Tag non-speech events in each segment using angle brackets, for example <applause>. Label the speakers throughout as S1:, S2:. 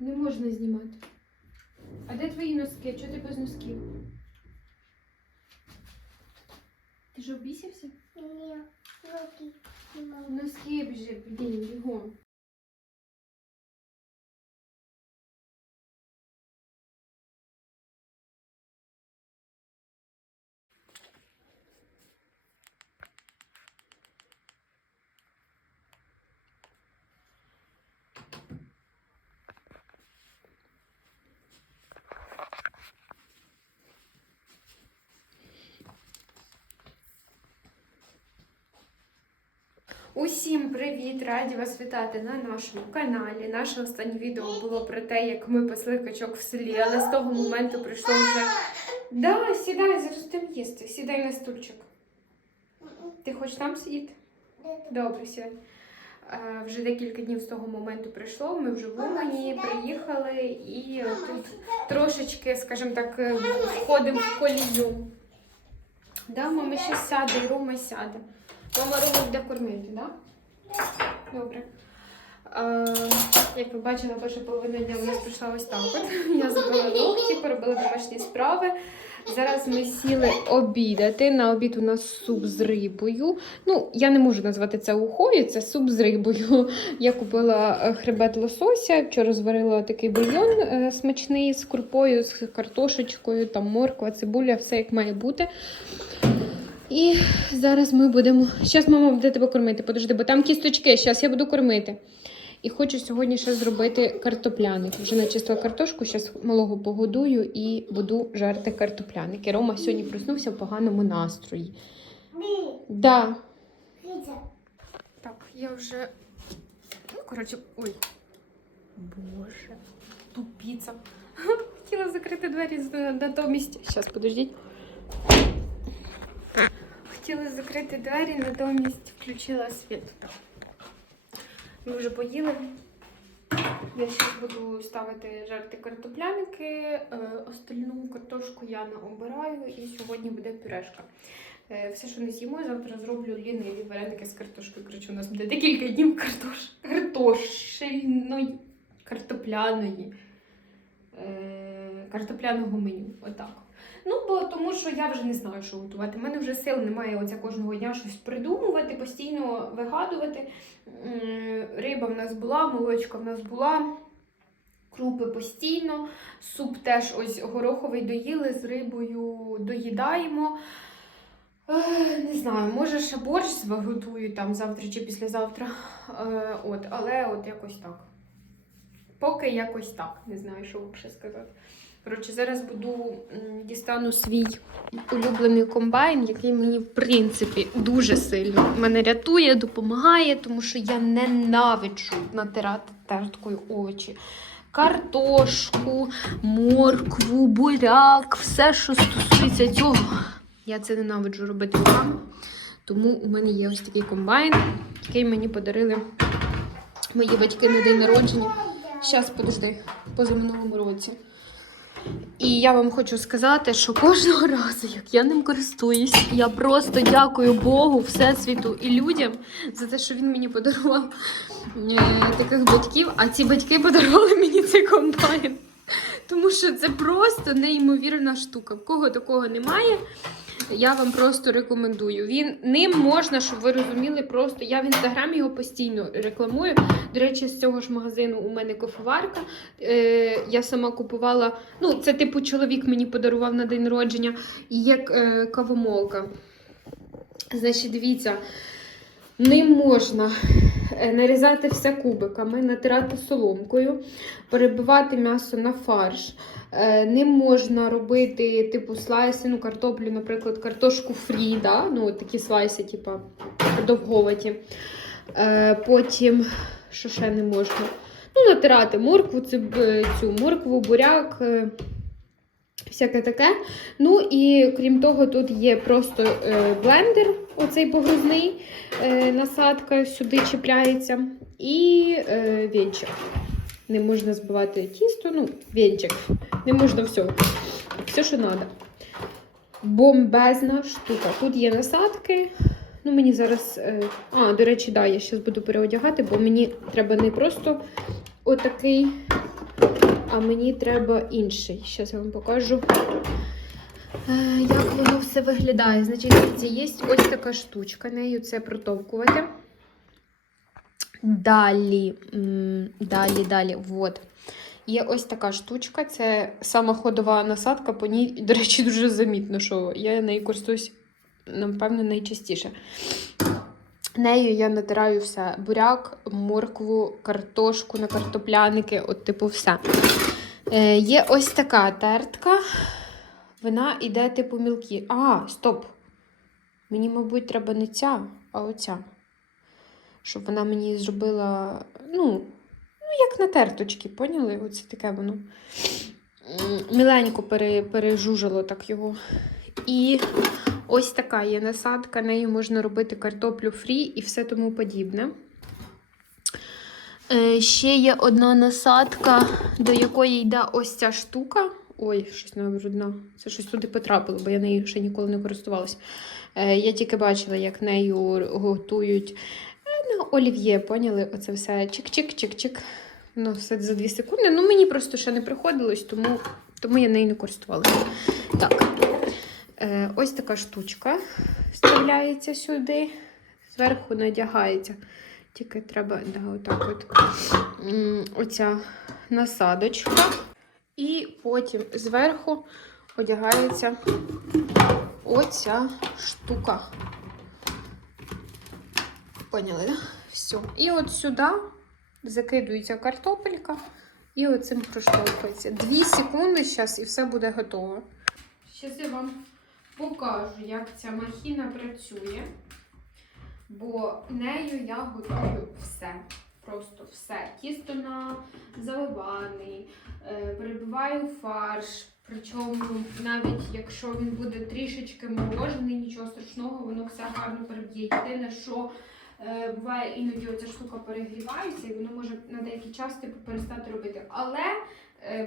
S1: Не можна знімати. А де твої носки? Чого ти без носків? Ти ж обісився?
S2: Ні, носки.
S1: Носки біжи, блін, бігом. Усім привіт! Раді вас вітати на нашому каналі. Наше останнє відео було про те, як ми пасли качок в селі, але з того моменту прийшло вже. Да, сідай, зараз там їсти. Сідай на стульчик. Ти хочеш там сидіти? Добре, сідай. Е, Вже декілька днів з того моменту прийшло. Ми вже в Умані приїхали і тут трошечки, скажімо так, е, входимо в колію. Да, мама ще сяде, Рома сяде. Мама Рому буде кормити, так? Да? Добре. Е, як ви бачили, перша половина дня у нас пройшла ось так. От. Я зробила ногті, поробила домашні справи. Зараз ми сіли обідати. На обід у нас суп з рибою. Ну, я не можу назвати це ухою, це суп з рибою. Я купила е, хребет лосося, вчора зварила такий бульйон е, смачний з крупою, з картошечкою, там морква, цибуля, все як має бути. І зараз ми будемо. Зараз мама буде тебе кормити. Подожди, бо там кісточки, зараз я буду кормити. І хочу сьогодні ще зробити картопляник. Вже начистила картошку, зараз малого погодую і буду жарити картопляники. Рома сьогодні проснувся в поганому настрої.
S2: Ні,
S1: Да. Так, я вже. Ну, коротше, ой. Боже, тупіця. <laughs> Хотіла закрити двері з- натомість. Зараз, подождіть. Хотіла закрити двері, натомість включила світло. Ми вже поїли. Я зараз буду ставити жарти картопляники. Е, Остальну картошку я не обираю і сьогодні буде пюрешка. Е, Все, що не з'їмо, завтра зроблю ліниві вареники з картошкою. Коротше, у нас буде декілька днів картош... картошиної, картопляної, е... картопляного меню. Отак. Ну, бо тому що я вже не знаю, що готувати. У мене вже сил немає оця кожного дня щось придумувати, постійно вигадувати. Риба в нас була, молочка в нас була. Крупи постійно, суп теж ось гороховий доїли, з рибою доїдаємо. Не знаю, може ще борщ готую там завтра чи післязавтра. Е, От, але от якось так. Поки якось так. Не знаю, що взагалі сказати. Коротше, зараз буду дістану свій улюблений комбайн, який мені, в принципі, дуже сильно мене рятує, допомагає, тому що я ненавиджу натирати терткою овочі. Картошку, моркву, буряк, все, що стосується цього. Я це ненавиджу робити руками. Тому у мене є ось такий комбайн, який мені подарили мої батьки на день народження. Зараз, подожди, позаминулому році. І я вам хочу сказати, що кожного <laughs> разу, як я ним користуюсь, я просто дякую Богу, Всесвіту і людям за те, що він мені подарував е, таких батьків, а ці батьки подарували мені цей комбайн. Тому що це просто неймовірна штука. В кого такого немає, я вам просто рекомендую. Він ним можна, щоб ви розуміли, просто я в інстаграмі його постійно рекламую. До речі, з цього ж магазину у мене кофеварка. Е, я сама купувала. Ну, це типу чоловік мені подарував на день народження. І як е, кавомолка. Значить, дивіться, ним можна е, нарізати все кубиками, натирати соломкою, перебивати м'ясо на фарш. Е, Ним можна робити типу слайси, ну, картоплю, наприклад, картошку фрі, да? ну, такі слайси, типу, довговаті. Е, Потім, що ще не можна? Ну, натирати моркву, цю моркву, буряк, всяке таке. Ну і крім того, тут є просто е, блендер, оцей погрузний, е, насадка сюди чіпляється, і е, вінчик. Не можна збивати тісто, ну, вінчик. Не можна все. Все, що треба. Бомбезна штука. Тут є насадки. Ну, мені зараз. А, до речі, да, я зараз буду переодягати, бо мені треба не просто отакий а мені треба інший. Зараз я вам покажу, е, як воно все виглядає. Значить, є ось така штучка, нею це протовкувати. Далі, далі, далі, от. Є ось така штучка, це самоходова насадка, по ній, до речі, дуже замітно, що я нею користуюсь, напевно, найчастіше. Нею я натираю все: буряк, моркву, картошку на картопляники, от типу все. Е, є ось така тертка. Вона іде типу мілкі. А, стоп! Мені, мабуть, треба не ця, а оця. Щоб вона мені зробила, ну, ну як на терточки, поняли? Оце таке воно. Міленько пере, пережужило так його. І ось така є насадка, нею можна робити картоплю фрі і все тому подібне. Е, ще є одна насадка, до якої йде ось ця штука. Ой, щось брудна. Це щось туди потрапило, бо я нею ще ніколи не користувалася. Е, я тільки бачила, як нею готують е, на олів'є, поняли? Оце все чик-чик-чик-чик. Ну, все за 2 секунди. Ну, мені просто ще не приходилось, тому, тому я нею не користувалася. Так. Е, ось така штучка вставляється сюди, зверху надягається. Тільки треба да, отак от. Оця насадочка. І потім зверху одягається оця штука. Поняли, да? Все. І от сюди закидується картопелька і оцим проштовхується. Дві секунди зараз і все буде готово. Вам покажу, як ця махіна працює, бо нею я готую все. Просто все. Тісто на заливаний, е, перебиваю фарш. Причому навіть якщо він буде трішечки морожений, нічого страшного, воно все гарно переб'є. Єдине, що е, буває іноді оця штука перегрівається і воно може на деякий час типу перестати робити. Але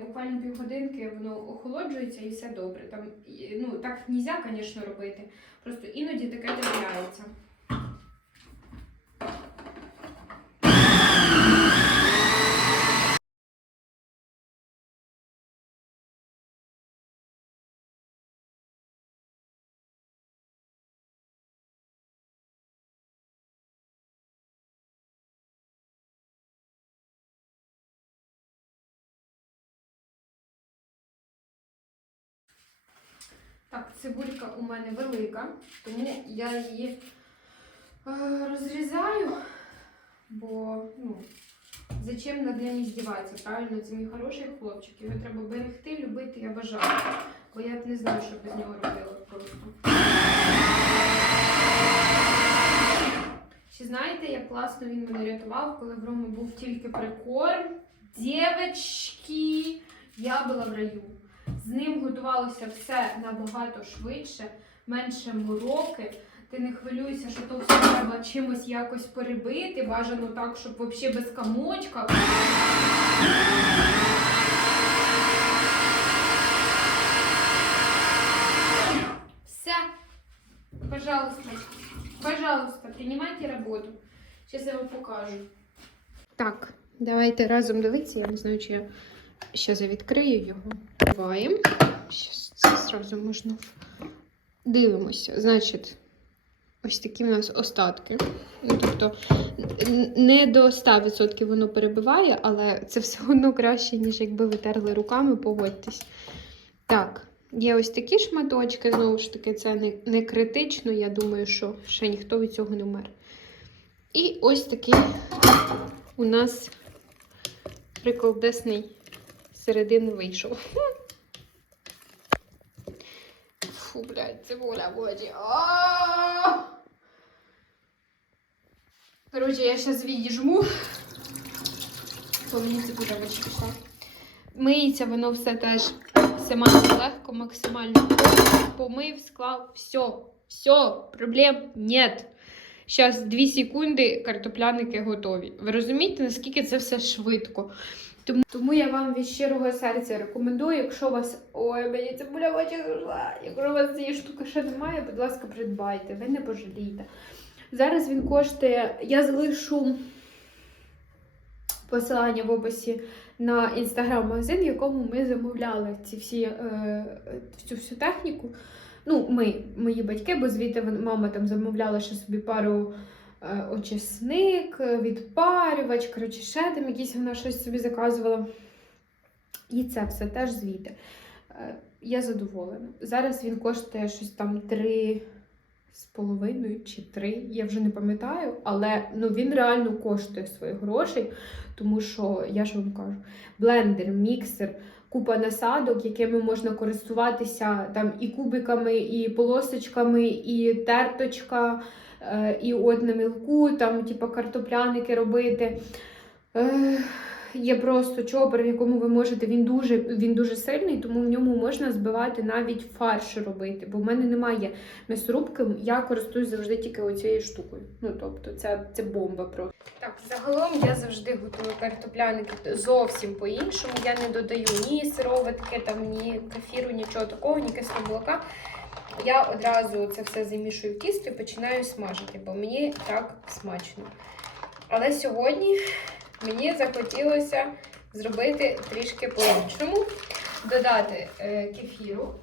S1: буквально півгодинки воно охолоджується і все добре. Там ну так нельзя, звісно, робити. Просто іноді таке трапляється. Так, цибулька у мене велика, тому я її е, розрізаю, бо ну, зачем над ним здіватися, правильно? Це мій хороший хлопчик. Його треба берегти, любити, я бажаю. Бо я б не знаю, що без нього робила просто. Чи знаєте, як класно він мене рятував, коли в Роми був тільки прикорм? Дівчатки, я була в раю. З ним готувалося все набагато швидше, менше мороки. Ти не хвилюйся, що то все треба чимось якось перебити. Бажано так, щоб взагалі без комочка. Все. Пожалуйста. Пожалуйста, принимайте работу. Сейчас я вам покажу. Так, давайте разом дивитися. Я не знаю, чи я Зараз я відкрию його. Щас Це зразу можна. Дивимося. Значить, ось такі в нас остатки. Ну, тобто, не до 100% воно перебиває, але це все одно краще, ніж якби ви терли руками, погодьтесь. Так, є ось такі шматочки, знову ж таки, це не, не критично. Я думаю, що ще ніхто від цього не вмер. І ось такий у нас приколдесний середини вийшов. Фу, блядь, цибуля, боже. А! Коротше, я зараз відіжму. Бо мені цибуля в очі пішла. Миється воно все теж максимально легко, максимально помив, склав. Все, все, проблем нет. Зараз 2 секунди картопляники готові. Ви розумієте, наскільки це все швидко? Тому, тому я вам від щирого серця рекомендую, якщо у вас. Ой, мені це буля очі зайшла. Якщо у вас цієї штуки ще немає, будь ласка, придбайте, ви не пожалієте. Зараз він коштує. Я залишу посилання в описі на інстаграм-магазин, в якому ми замовляли ці всі, е, цю всю техніку. Ну, ми, мої батьки, бо звідти мама там замовляла ще собі пару очисник, е, відпарювач, коротше, ще там якісь вона щось собі заказувала. І це все теж звідти. Е, Я задоволена. Зараз він коштує щось там три з половиною чи три, я вже не пам'ятаю, але ну, він реально коштує своїх грошей, тому що я ж вам кажу: блендер, міксер, купа насадок, якими можна користуватися там і кубиками, і полосочками, і терточка, е, і от на мілку, там, типу, картопляники робити. Е, Є просто чопер, в якому ви можете, він дуже, він дуже сильний, тому в ньому можна збивати навіть фарш робити. Бо в мене немає м'ясорубки, я користуюсь завжди тільки оцією штукою. Ну тобто, це, це бомба просто. Так, загалом я завжди готую картопляники зовсім по-іншому. Я не додаю ні сироватки, там, ні кефіру, нічого такого, ні кислого молока. Я одразу це все замішую в тісто і починаю смажити, бо мені так смачно. Але сьогодні мені захотілося зробити трішки по-іншому. Додати е, кефіру,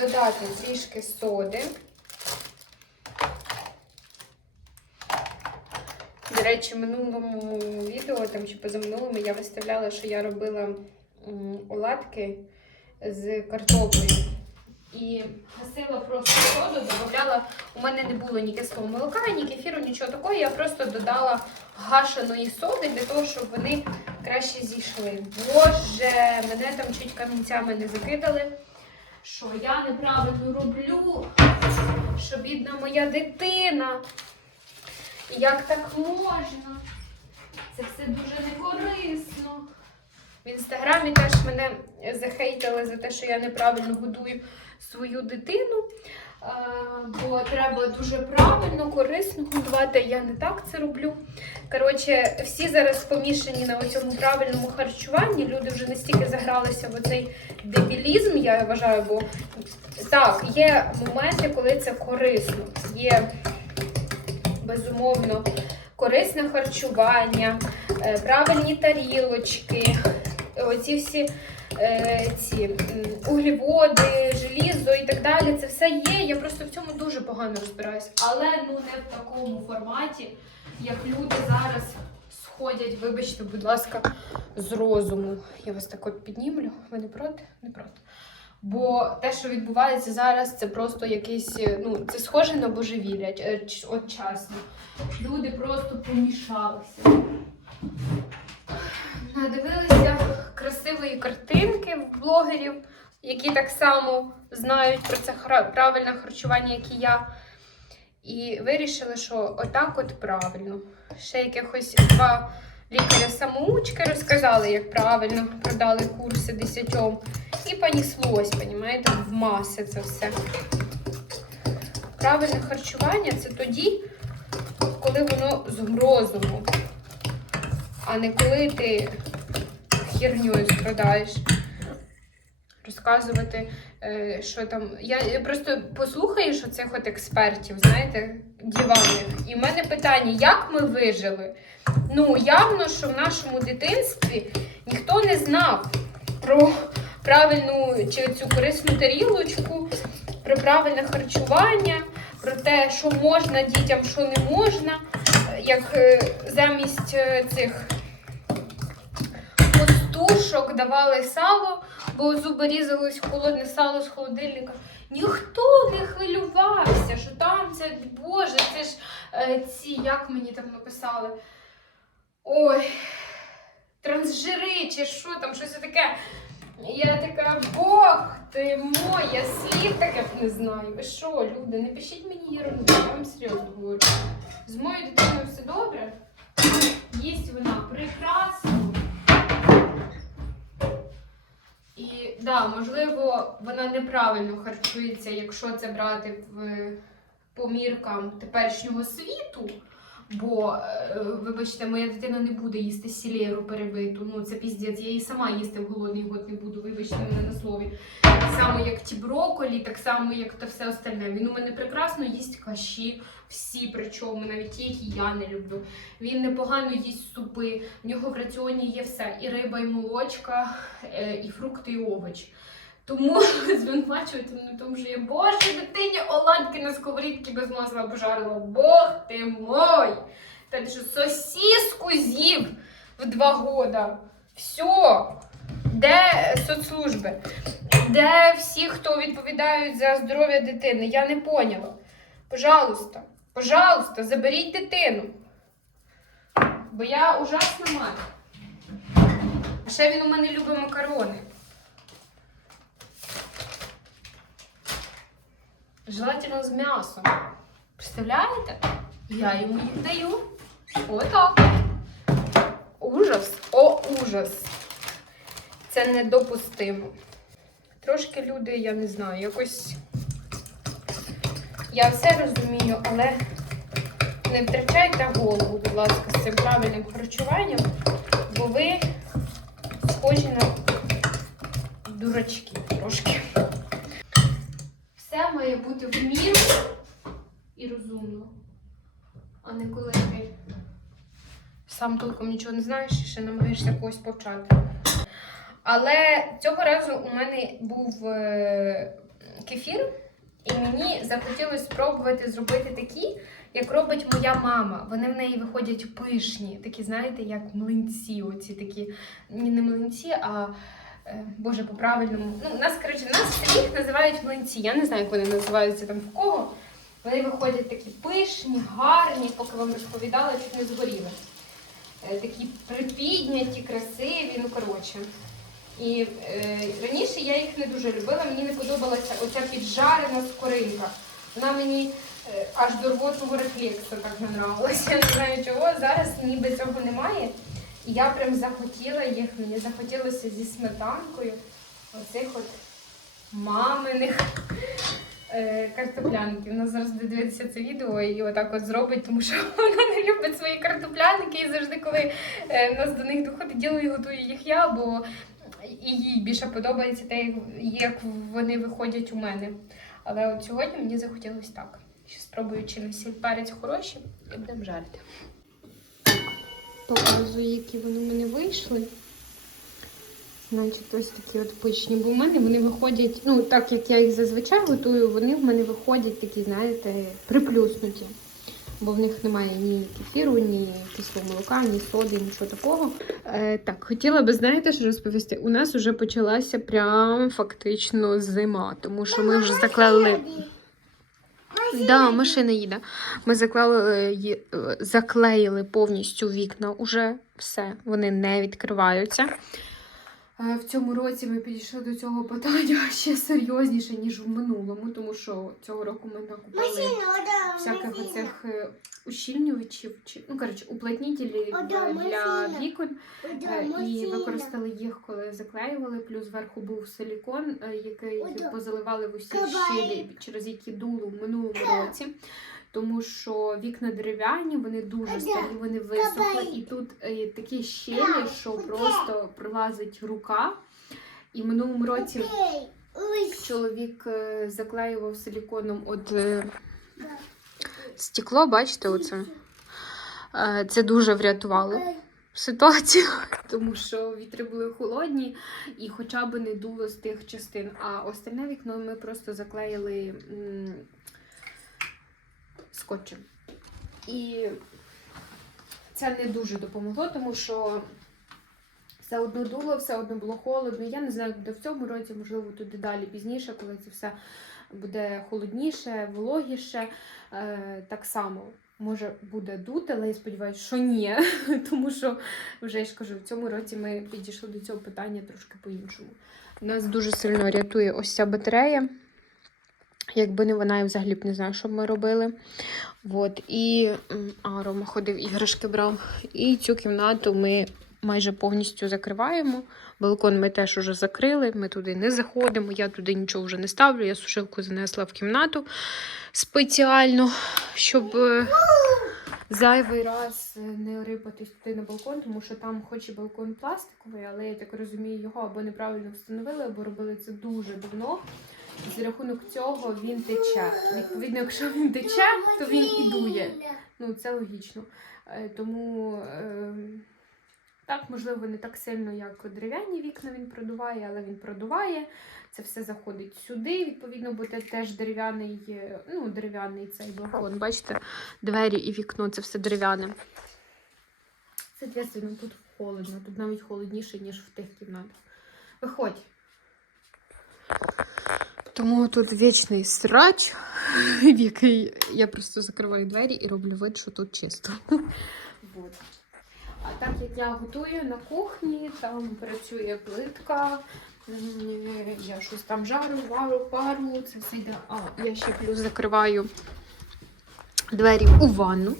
S1: додати трішки соди. До речі, в минулому відео там чи позаминулому я виставляла, що я робила оладки з картоплею. І гасила просто соду, додавала. У мене не було ні кислого молока, ні кефіру, нічого такого. Я просто додала гашеної соди для того, щоб вони краще зійшли. Боже, мене там чуть камінцями не закидали. Що я неправильно роблю, що бідна моя дитина. Як так можна? Це все дуже некорисно. В інстаграмі теж мене захейтили за те, що я неправильно годую свою дитину. Бо треба дуже правильно, корисно годувати. Я не так це роблю. Коротше, всі зараз помішані на цьому правильному харчуванні. Люди вже настільки загралися в оцей дебілізм, я вважаю, бо так, є моменти, коли це корисно. Є безумовно корисне харчування, е, правильні тарілочки, оці всі ці м, углеводи, желізо і так далі. Це все є. Я просто в цьому дуже погано розбираюсь. Але ну не в такому форматі, як люди зараз сходять, вибачте, будь ласка, з розуму. Я вас так от піднімлю. Ви не проти? Не проти. Бо те, що відбувається зараз, це просто якийсь, е, ну, це схоже на божевілля, е, от чесно. Люди просто помішалися. Надивилися красивої картинки в блогерів, які так само знають про це правильне харчування, як і я. І вирішили, що отак от правильно. Ще якихось два лікаря-самоучки розказали, як правильно продали курси десятьом. І поніслось, понімаєте, в маси це все. Правильне харчування це тоді, коли воно з розуму, а не коли ти херньою страдаєш. Розказувати, е, що там. Я, просто послухаєш оцих от експертів, знаєте, діваних. І в мене питання, як ми вижили? Ну, явно, що в нашому дитинстві ніхто не знав про правильну чи цю корисну тарілочку, про правильне харчування, про те, що можна дітям, що не можна, як е, замість е, цих пустушок давали сало, бо зуби різались в холодне сало з холодильника. Ніхто не хвилювався, що там це, Боже, це ж е, ці, як мені там написали. Ой, трансжири чи що там, щось таке. Я така, Бог ти мой, я слів таких не знаю. Ви що, люди, не пишіть мені ерунду, я вам серйозно говорю. З моєю дитиною все добре. Їсть вона прекрасно. І да, можливо, вона неправильно харчується, якщо це брати в поміркам теперішнього світу. Бо, е, вибачте, моя дитина не буде їсти сілєру перебиту. Ну це піздець. Я її сама їсти в голодний год не буду, вибачте мене на слові. Так само, як ті броколі, так само, як та все остальне. Він у мене прекрасно їсть каші, всі причому, навіть ті, які я не люблю. Він непогано їсть супи, в нього в раціоні є все: і риба, і молочка, е, і фрукти, і овочі. Тому <laughs> звинувачувати в тому, що я боже, дитині оладки на сковорідці без масла пожарила. Бог ти мой! Та ти що сосіску з'їв в два года. Все. Де соцслужби? Де всі, хто відповідають за здоров'я дитини? Я не поняла. Пожалуйста, пожалуйста, заберіть дитину. Бо я ужасна мать. А ще він у мене любить макарони. Желательно з м'ясом. Представляєте? Я йому їх даю. Отак. Ужас. О, ужас. Це недопустимо. Трошки люди, я не знаю, якось. Я все розумію, але не втрачайте голову, будь ласка, з цим правильним харчуванням, бо ви схожі на дурачки трошки. Все має бути в міру і розумно, а не коли ти сам толком нічого не знаєш і ще намагаєшся когось повчати. Але цього разу у мене був е, кефір, і мені захотілося спробувати зробити такі, як робить моя мама. Вони в неї виходять пишні, такі, знаєте, як млинці. Оці такі, не млинці, а Боже, по-правильному. Ну, нас, коротше, нас всіх називають млинці. Я не знаю, як вони називаються там в кого. Вони виходять такі пишні, гарні, поки вам розповідала, чуть не згоріли. Е, Такі припідняті, красиві, ну коротше. І е, раніше я їх не дуже любила, мені не подобалася оця піджарена скоринка. Вона мені е, аж до рвотного рефлексу так не нравилася. Я не знаю чого. Зараз ніби цього немає. І я прям захотіла їх, мені захотілося зі сметанкою оцих от маминих е, картоплянки. Вона зараз буде дивитися це відео і отак от зробить, тому що <laughs> вона не любить свої картопляники. І завжди, коли е, нас до них доходить діло, готую їх я, бо і їй більше подобається те, як вони виходять у мене. Але от сьогодні мені захотілося так. Ще спробую чи на сіль перець хороші і будемо жарити. Показую, які вони в мене вийшли. Значить, ось такі от пишні. Бо в мене вони виходять, ну, так як я їх зазвичай готую, вони в мене виходять такі, знаєте, приплюснуті. Бо в них немає ні кефіру, ні кислого молока, ні соди, нічого такого. Е, так, хотіла би, знаєте, що розповісти? У нас вже почалася прям фактично зима, тому що ми вже заклали. Да, машина їде. Ми заклали, е, е, заклеїли повністю вікна. Уже все, вони не відкриваються. Е, В цьому році ми підійшли до цього питання <laughs> ще серйозніше, ніж в минулому, тому що цього року ми накупили всяких оцих е, ущільнювачів, чи, ну, коротше, уплотнітелів для вікон. Е, І використали їх, коли заклеювали. Плюс зверху був силікон, який позаливали в усі щелі, через які дуло в минулому році. Тому що вікна дерев'яні, вони дуже старі, вони висохли, і тут е, такі щелі, що просто пролазить рука. І в минулому році чоловік е, заклеював силіконом от е, стекло, бачите, оце. Це дуже врятувало ситуацію, <laughs> тому що вітри були холодні і хоча б не дуло з тих частин. А остальне вікно ми просто заклеїли скотчем. І це не дуже допомогло, тому що все одно дуло, все одно було холодно. Я не знаю, як буде в цьому році, можливо, туди далі пізніше, коли це все буде холодніше, вологіше. Е, так само може буде дути, але я сподіваюся, що ні. <laughs> Тому що вже я ж кажу, в цьому році ми підійшли до цього питання трошки по-іншому. Нас дуже сильно рятує ось ця батарея. Якби не вона, я взагалі б не знаю, що б ми робили. От. І а, Рома ходив, іграшки брав. І цю кімнату ми майже повністю закриваємо. Балкон ми теж уже закрили, ми туди не заходимо, я туди нічого вже не ставлю. Я сушилку занесла в кімнату спеціально, щоб е, зайвий раз не рипатись туди на балкон, тому що там хоч і балкон пластиковий, але я так розумію, його або неправильно встановили, або робили це дуже давно. За рахунок цього він тече. Відповідно, якщо він тече, то він і дує. Ну, це логічно. Е, Тому е, так, можливо, не так сильно, як дерев'яні вікна він продуває, але він продуває. Це все заходить сюди. Відповідно, буде теж дерев'яний, ну, дерев'яний цей балкон. Бачите, двері і вікно це все дерев'яне. Це Соответственно, тут холодно. Тут навіть холодніше, ніж в тих кімнатах. Виходь. Тому тут вічний срач, в який я просто закриваю двері і роблю вид, що тут чисто. Вот. А так як я готую на кухні, там працює плитка, я щось там жару, вару, пару, це все йде. А, я ще плюс закриваю двері у ванну,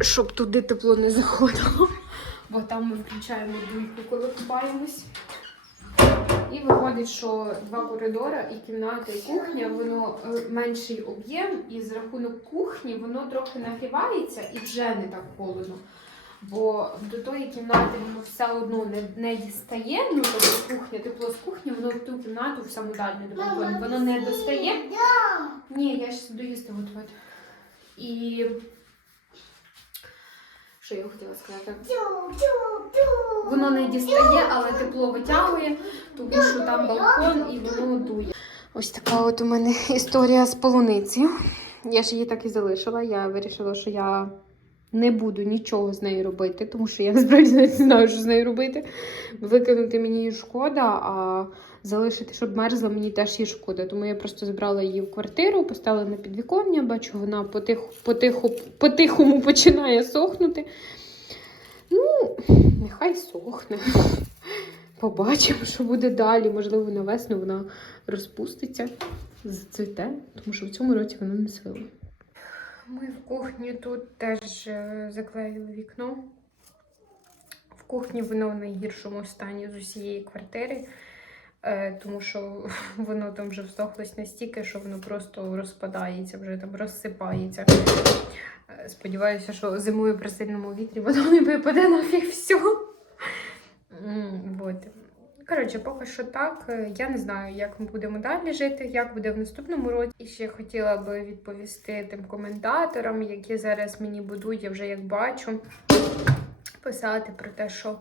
S1: щоб туди тепло не заходило. Бо там ми включаємо дуйку, коли купаємось. І виходить, що два коридори, і кімната, і кухня, воно е, менший об'єм, і з рахунок кухні воно трохи нагрівається і вже не так холодно. Бо до тої кімнати воно все одно не, не дістає. Ну, тобто кухня, тепло з кухні, воно в ту кімнату в саму дальню до балкону. Воно не достає. Ні, я ще доїсти готувати. І що я хотіла сказати? Воно не дістає, але тепло витягує, тому що там балкон і воно дує. Ось така от у мене <laughs> історія з полуницею. Я ж її так і залишила. Я вирішила, що я не буду нічого з нею робити, тому що я <laughs> насправді не знаю, що з нею робити. Викинути мені її шкода, а залишити, щоб мерзла, мені теж її шкода. Тому я просто забрала її в квартиру, поставила на підвіконня, бачу, вона потиху, потиху, потихому починає сохнути. Ну, нехай сохне. Побачимо, що буде далі. Можливо, на весну вона розпуститься, зацвіте, тому що в цьому році вона не сило. Ми в кухні тут теж е, заклеїли вікно. В кухні воно в найгіршому стані з усієї квартири, тому що <laughs> воно там вже всохлось настільки, що воно просто розпадається, вже там розсипається. Е, Сподіваюся, що зимою при сильному вітрі воно не випаде нафіг все. Вот. Коротше, поки що так. Е, Я не знаю, як ми будемо далі жити, як буде в наступному році. І ще хотіла би відповісти тим коментаторам, які зараз мені будуть, я вже як бачу, писати про те, що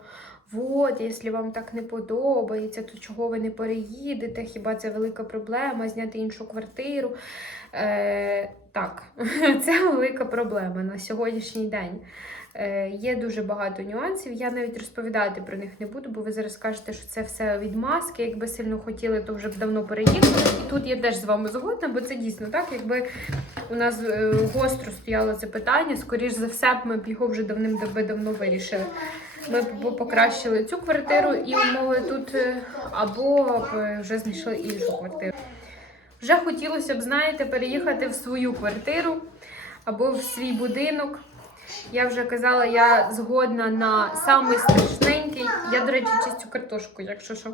S1: от, якщо вам так не подобається, то чого ви не переїдете? Хіба це велика проблема зняти іншу квартиру? Е, так, <laughs> це велика проблема на сьогоднішній день. Е, є дуже багато нюансів. Я навіть розповідати про них не буду, бо ви зараз скажете, що це все від маски. Якби сильно хотіли, то вже б давно переїхали. І тут я теж з вами згодна, бо це дійсно так. Якби у нас е, гостро стояло це питання, скоріш за все, б ми б його вже давним-давно вирішили. Ми б покращили цю квартиру і умови тут, е, або б вже знайшли іншу квартиру. Вже хотілося б, знаєте, переїхати в свою квартиру або в свій будинок. Я вже казала, я згодна на самий страшненький. Я, до речі, чистю картошку, якщо що.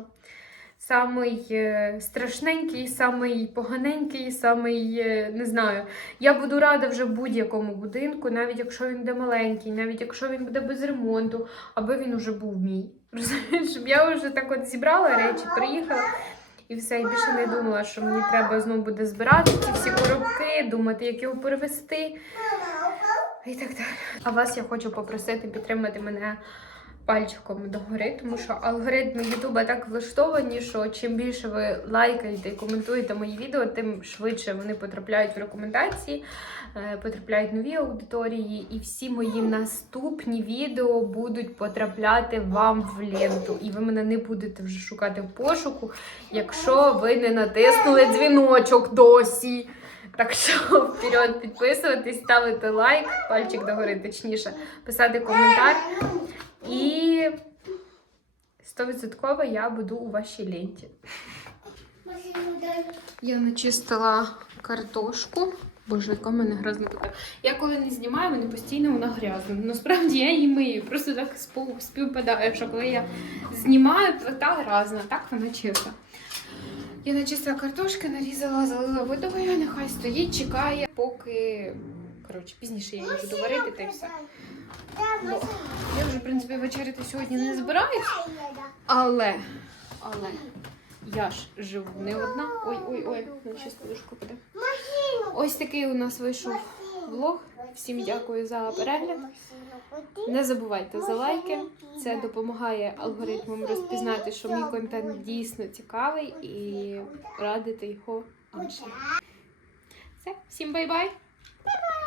S1: Самий е, страшненький, самий поганенький, самий е, не знаю. Я буду рада вже будь-якому будинку, навіть якщо він буде маленький, навіть якщо він буде без ремонту, аби він уже був мій. <laughs> Розумієш, щоб я вже так от зібрала речі, приїхала і все, і більше не думала, що мені треба знову буде збирати ці всі коробки, думати, як його перевести. І так далі. А вас я хочу попросити підтримати мене пальчиком догори, тому що алгоритми Ютуба так влаштовані, що чим більше ви лайкаєте і коментуєте мої відео, тим швидше вони потрапляють в рекомендації, е, потрапляють нові аудиторії, і всі мої наступні відео будуть потрапляти вам в ленту. І ви мене не будете вже шукати в пошуку, якщо ви не натиснули дзвіночок досі. Так що вперед підписуватись, ставити лайк, пальчик догори, точніше, писати коментар. І 100% я буду у вашій ленті. Я начистила картошку. Боже, яка в мене грязна така. Я коли не знімаю, мене постійно вона грязна. Насправді я її мию. Просто так співпадає, що коли я знімаю, плита грязна, так вона чиста. Я начистила картошки, нарізала, залила водою, нехай стоїть, чекає, поки коротше, пізніше я її буду варити та й все. Бо я вже, в принципі, вечеряти сьогодні не збираюсь, але, але я ж живу не одна. Ой, ой, ой, ну ще подушку.
S2: Машину.
S1: Ось такий у нас вийшов влог. Всім дякую за перегляд. Не забувайте за лайки. Це допомагає алгоритмам розпізнати, що мій контент дійсно цікавий і радити його іншим. Все, всім бай-бай!
S2: Бай-бай.